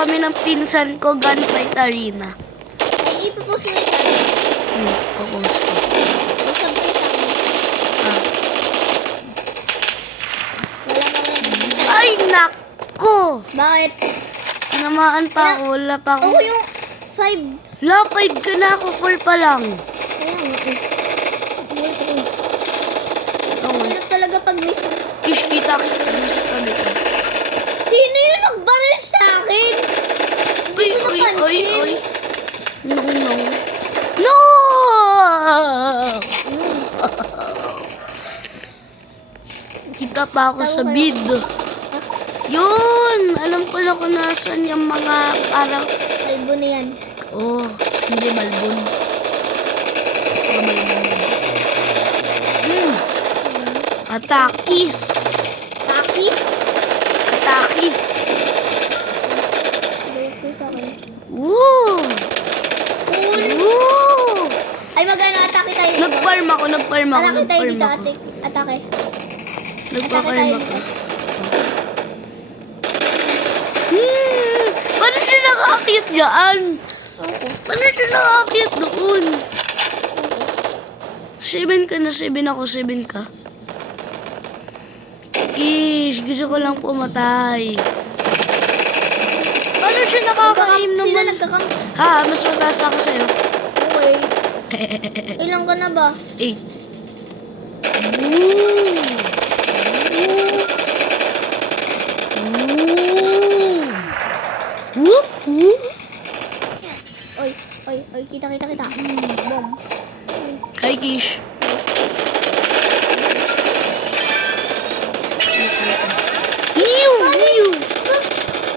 kami ng pinsan ko, Gunfight Arena. Ay, ipopost mo yung channel. Popost ko. Usap kayo sa akin. Ah. Wala pa kayo. Ay, nako! Bakit? Tinamaan pa ako, wala pa ako. Ako yung 5. La, 5 ka na ako, 4 pa lang. Kaya nga eh. Oo. Hirap talaga pag miss. Ish, kita music ulit. Sino yung nagbaril sa akin? Uy, Hindi ko uy, napansin. uy, uy. No! No! Kita pa ako sa bid. Yun! Alam ko na kung nasan yung mga parang... Kalbo na yan. Oh, hindi balbon. Mga balbon. Atakis. Takis? Atakis. Bayot ko sa akin. Woo! Cool. Woo! Ay, mag-atake tayo. Nag-farm ako. Atake tayo dito. Atake. Nagpa-farm tayo ako. dito. Paano siya nakaakyat dyan? Oo. Paano siya nakaakyat doon? 7 ka na, 7 ako, 7 ka. Ish, gusto ko lang pumatay. Paano siya nakaka-aim Sila naman? nagkakam. Ha, mas mataas ako sa'yo. Okay. Ilang ka na ba? 8. Woo! Whoop! Whoop! Oy, oy, oy. Kita. Bomb. Hi, Kish. Niyo! Niyo!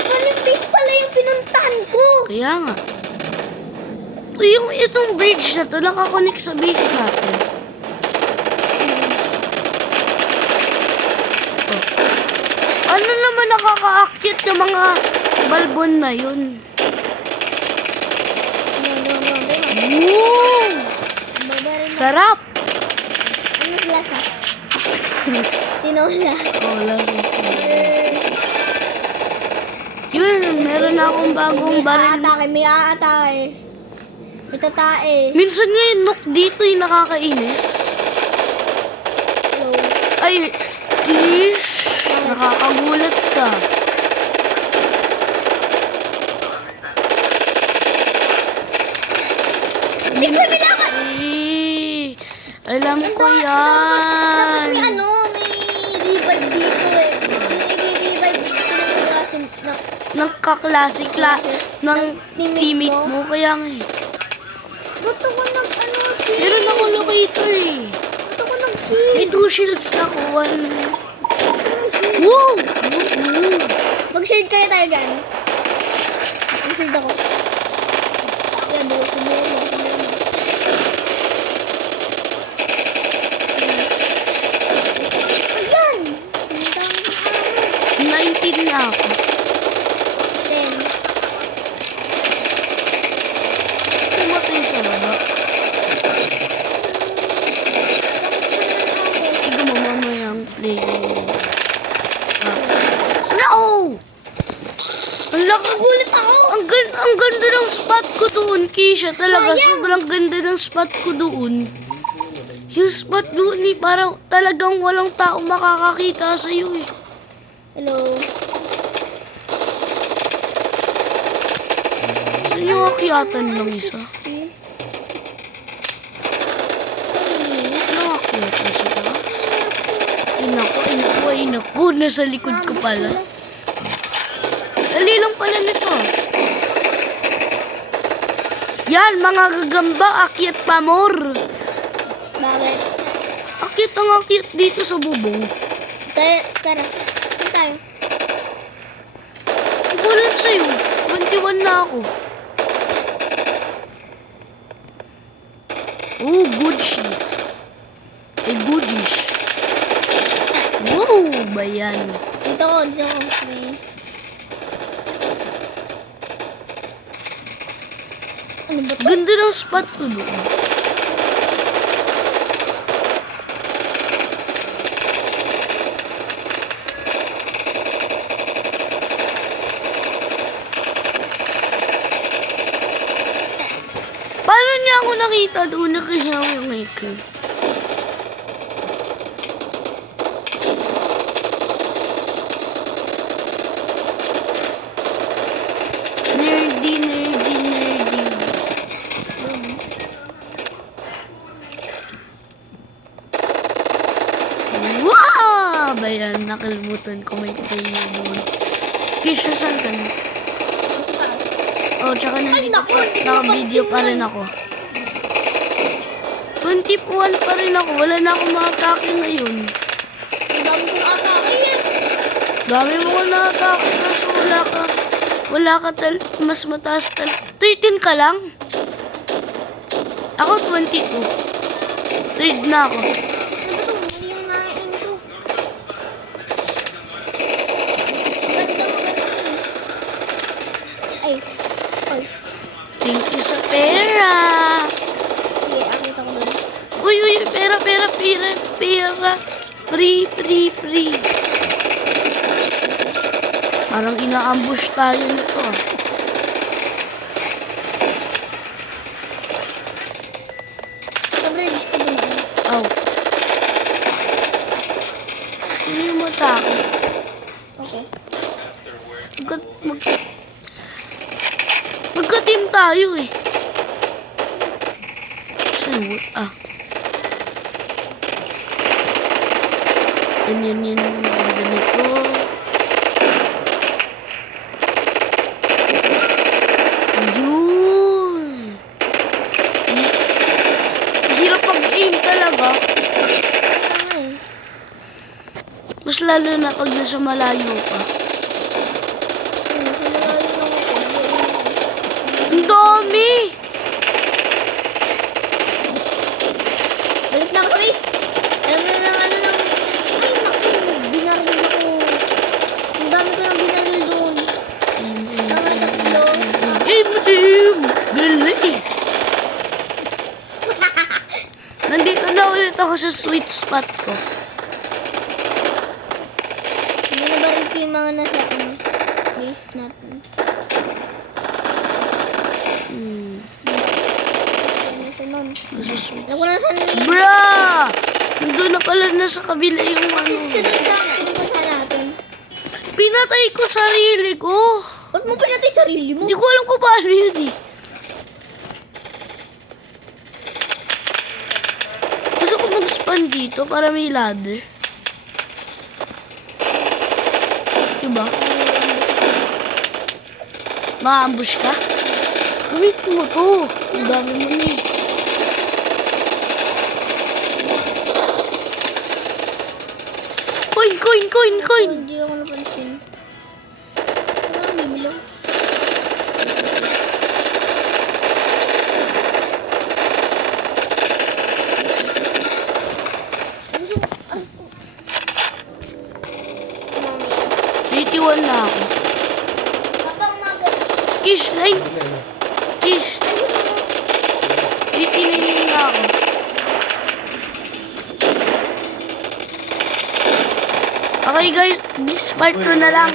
Galing base pala yung pinuntahan ko. Kaya nga. Itong bridge na to, nakakonect sa base natin. Oh. Ano naman nakaka-acute yung mga balbon na yun? Woo! Sarap! Ano lasa? Tinola. Oh, love Yun, meron na akong bagong baril. May aatake. Ito tae. Minsan nga yung knock dito yung nakakainis. Hello. Ay, Kish, nakakagulat ka. Hindi ko bilangan. Eh, alam ko Dapat yan. may revive dito eh. May revive dito Nagkaklase ng teammate mo. Kaya nga eh. Ba't ako nag-shield? Meron ako locator eh. Ba't ako nag-shield? May 2 shields na ako. 1. Woo! Mag-shield kayo tayo dyan. Mag-shield ako. Yan, bukas sumero. Ayan! 19 na ako. 10. Pumatay sa baba. Tignan mo mamaya ang play. No! Ang nakagulit ako. Ang ganda ng spot ko doon, Kisha. Talaga, Sayang. sobrang ganda ng spot ko doon. Yung spot doon eh, parang talagang walang tao makakakita sa'yo eh. Hello. Saan yung akyatan lang isa? Ano akyatan sa taas? Ay naku, nasa likod ko pala. Dali lang pala nito. Yan, mga gagamba, akyat pa more. Bakit? Akyat ang akyat dito sa bubong. Tara. Saan tayo? Igulan sa'yo. 21 na ako. Oh, good cheese. Ay, goodish. Wow, ba yan? Dito ko. May... Ano ba to? Ganda ng spot ko doon. ko nakita doon na kaya yung maker. Nerdy, nerdy, nerdy. Wow! Bayan, nakalimutan ko may tayo doon. Kisha, saan ka na? Oh, tsaka nandito pa, naka-video pa rin ako. 21 pa rin ako, wala na akong ma-atake ngayon. Ang dami kong atake yan. Dami mo ko na-atake, kaso wala ka mas mataas 13 ka lang? Ako 22. Third na ako. Ano ba ito? Mali yung nain ko. Ganda mo, ganda mo. Ay. Ay. Thank you sa pera. Sige, akit ako doon. Uy, pera. Free. Parang ina-ambush tayo nito. Sobrang ko doon. Aw. Sino yung matake? Okay. Magka-team tayo eh. Sino? Yan. Ganito. Yun. Hirap pag-aim talaga. Ano eh? Mas lalo na pag nasa malayo pa. Sinalayo lang ako. Ang dami! Balik na ako sa base. Alam mo na ano lang. Ay, naku. Binaril ako. Ang dami ko nang binaril doon. Tama na tatlo. Team! Bilis! Nandito na ulit ako sa sweet spot ko. Hindi na baril ko yung mga nasa base natin. Ano ito nun? Nasa sweet Alam ko na saan yung Bra! Nandun na pala nasa kabila yung ano. pinagpasa natin. Pinatay ko sarili ko. Ba't mo pinatay sarili mo? Hindi ko alam kung paano yun eh. Gusto ko mag-spawn dito para may ladder. Diba? Ma-ambush ka? Gawin mo to. Ang dami mo na eh. Coin! Hindi ako napansin. Ano, bibilang? Gusto mo? Ay, 81 na ako. Papa, umaga. Kish! 89 na ako. Okay guys, this part 2 na lang.